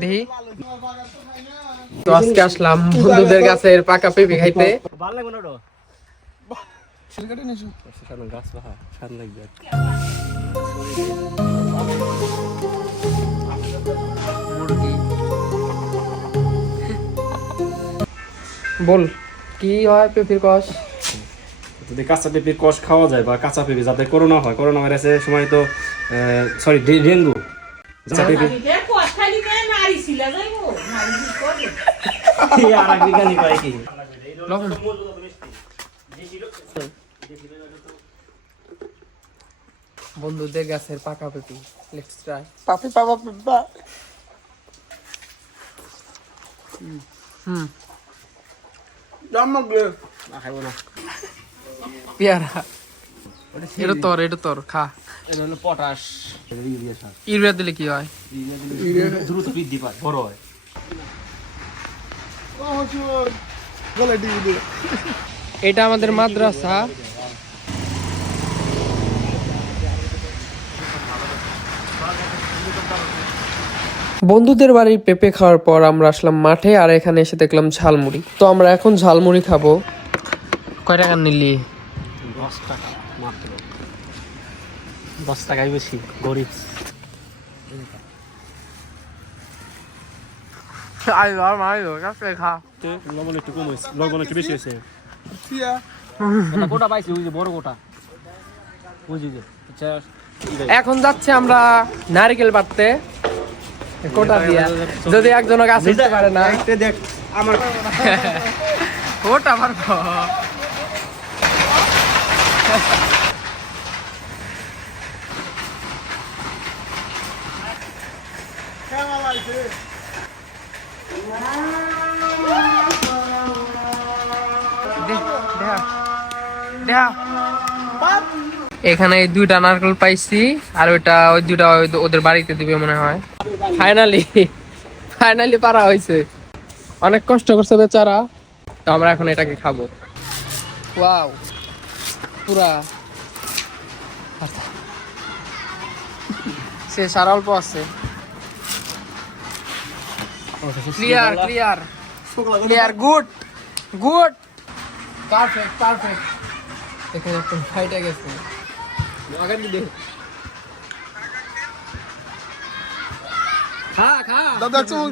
দেখি তো আজকে আসলাম বন্ধুদের কাছে পাকা পেঁপে খাইতে। ভালো লাগবে না ওটা সিলকাটে নিছো সামনে গাছ বাহা সামনে লাগবে মুরগি বল কি হয় পেঁপের কষ? যদি কাঁচা পেঁপের কষ খাওয়া যায় বা কাঁচা পেঁপে যাতে করোনা হয়, করোনা ভাইরাসের সময় তো সরি ডেঙ্গু কাঁচা পেঁপে বন্ধুদের গাছের পাকা পেঁপে। Let's try. পাপি পাপা পাপা জামাগলে না খাবো না। পেয়ারা এটা তোর খা। এটা হলো পটাশ, ইউরিয়া সার। ইউরিয়া দিলে কি হয়? ইউরিয়া দিলে দ্রুত বৃদ্ধি পায়, বড় হয়। ও হচুর গলা দিয়ে দে এটা আমাদের মাদ্রাসা। বন্ধুদের বাড়ির পেঁপে খাওয়ার পর আমরা আসলাম মাঠে, আর এখানে এসে দেখলাম ঝালমুড়ি। তো আমরা এখন ঝালমুড়ি খাবো। কয় টাকা নিলি? 10 টাকা মাত্র। 10 টাকাই বেশি, গরিব। লবণ একটু কম হয়েছে, লবণ একটু বেশি হয়েছে। ফিয়া গোটা পাইছি, ওই যে বড় গোটা বুঝি যে। আচ্ছা এখন যাচ্ছে আমরা নারকেল পাততে কোটা দিয়া, যদি একজন গাছ উঠতে পারে না। দেখ আমার ওটা পারবো। কেমন লাগছে এখানে এই দুইটা নারকেল পাইছি, আর ওই দুইটা ওদের বাড়িতে দিবে মনে হয়। ফাইনালি পারা হয়েছে, অনেক কষ্ট করছে বেচারা। তো আমরা এখন এটাকে খাবো। ওয়াও, পুরা সে সারা অল্প আছে। Clear clear clear, good good, perfect perfect. এখানে একটা ফাইটে গেছে। আগে দিদে খা খা দাদা চুল